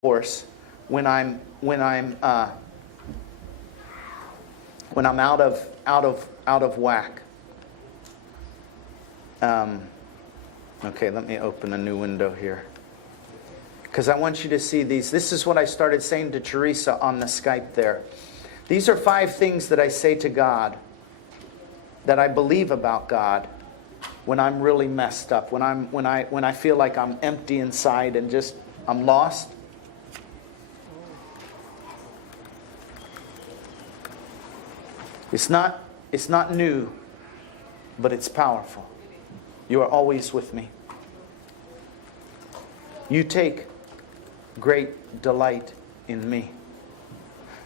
course when I'm out of whack. Okay, let me open a new window here, because I want you to see these. This is what I started saying to Teresa on the Skype there. These are 5 things that I say to God, that I believe about God when I'm really messed up, when I feel like I'm empty inside and just I'm lost. It's not new, but it's powerful. You are always with me. You take great delight in me.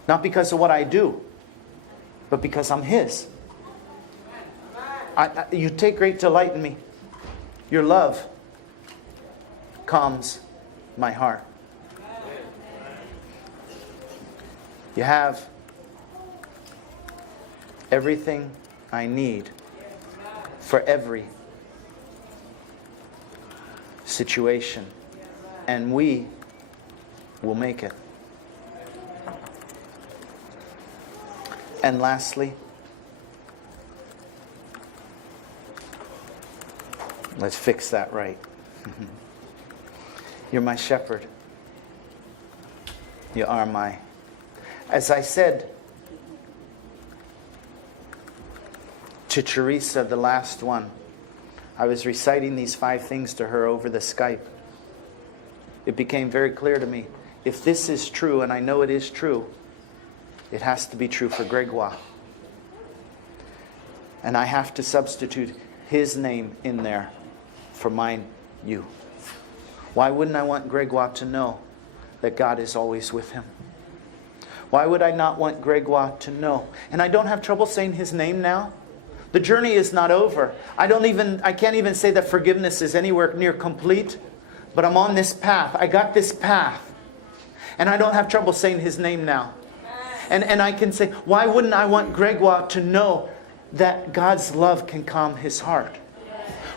Not because of what I do, but because I'm His. You take great delight in me. Your love calms my heart. You have everything I need for every situation, and we will make it. And lastly, let's fix that right. You're my shepherd. You are my... As I said to Teresa, the last one, I was reciting these 5 things to her over the Skype. It became very clear to me, if this is true, and I know it is true, it has to be true for Gregoire. And I have to substitute his name in there for mine, you. Why wouldn't I want Gregoire to know that God is always with him? Why would I not want Gregoire to know? And I don't have trouble saying his name now. The journey is not over. I can't even say that forgiveness is anywhere near complete, but I'm on this path. I got this path. And I don't have trouble saying his name now. And I can say, why wouldn't I want Gregoire to know that God's love can calm his heart?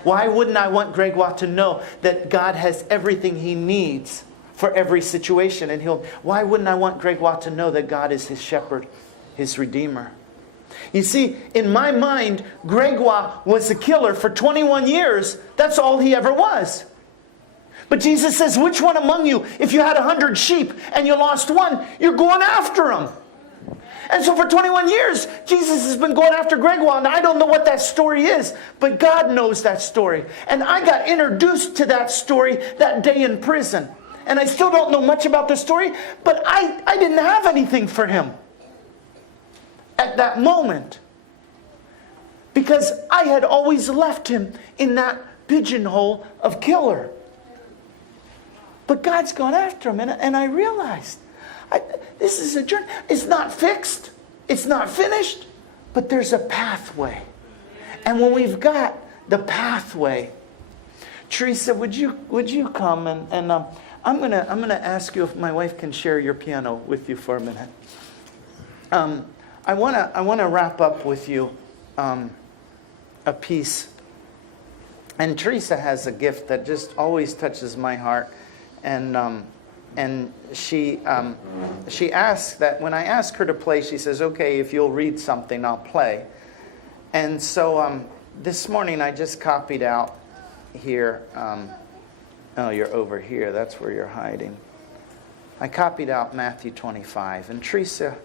Why wouldn't I want Gregoire to know that God has everything he needs for every situation? And why wouldn't I want Gregoire to know that God is his shepherd, his redeemer? You see, in my mind, Gregoire was a killer for 21 years. That's all he ever was. But Jesus says, which one among you, if you had 100 sheep and you lost one, you're going after him? And so for 21 years, Jesus has been going after Gregoire. And I don't know what that story is, but God knows that story. And I got introduced to that story that day in prison. And I still don't know much about the story, but I didn't have anything for him at that moment, because I had always left him in that pigeonhole of killer. But God's gone after him, and I realized this is a journey. It's not fixed, it's not finished, but there's a pathway. And when we've got the pathway, Teresa, would you come and I'm gonna ask you if my wife can share your piano with you for a minute. I want to wrap up with you a piece. And Teresa has a gift that just always touches my heart. And she asked that when I ask her to play, she says, okay, if you'll read something, I'll play. And so this morning I just copied out here. Oh, you're over here. That's where you're hiding. I copied out Matthew 25. And Teresa,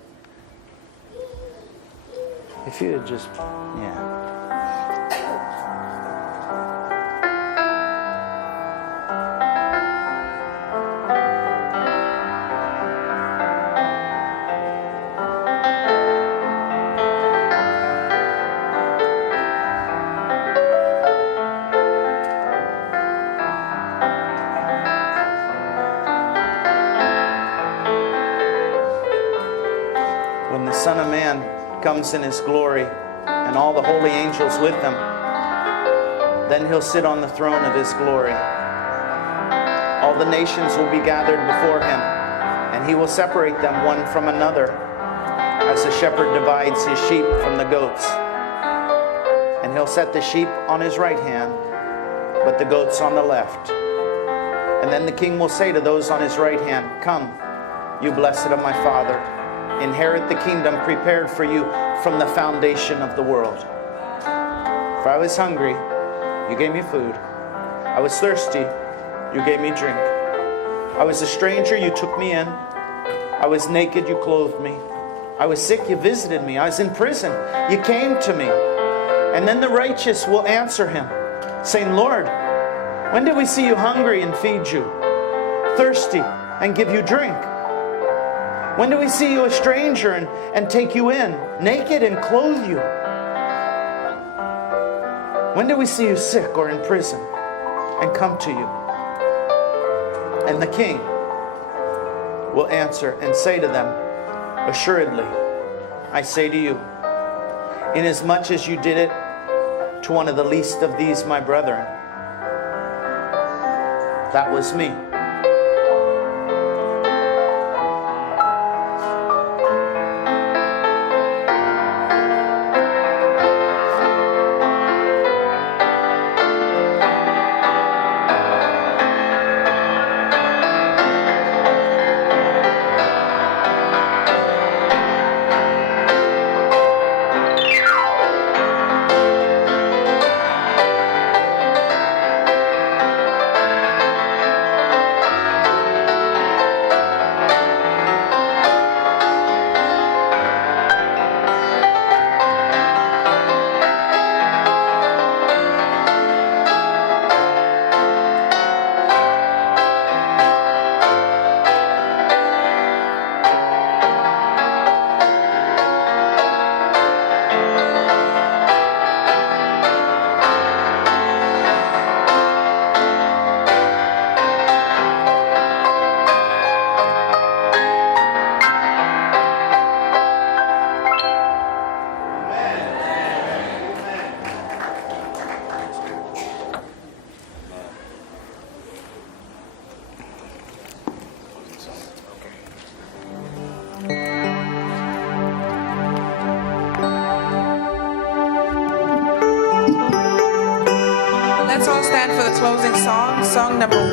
if you had just, yeah. When the Son of Man comes in His glory and all the holy angels with Him, then He'll sit on the throne of His glory. All the nations will be gathered before Him, and He will separate them one from another, as the shepherd divides his sheep from the goats. And He'll set the sheep on His right hand, but the goats on the left. And then the king will say to those on his right hand, come, you blessed of my Father, inherit the kingdom prepared for you from the foundation of the world. For I was hungry, you gave me food. I was thirsty, you gave me drink. I was a stranger, you took me in. I was naked, you clothed me. I was sick, you visited me. I was in prison, you came to me. And then the righteous will answer him, saying, Lord, when did we see you hungry and feed you, thirsty and give you drink? When did we see you a stranger and take you in, naked and clothe you? When did we see you sick or in prison and come to you? And the king will answer and say to them, assuredly, I say to you, inasmuch as you did it to one of the least of these my brethren, that was me. Let's all stand for the closing song, song number 1.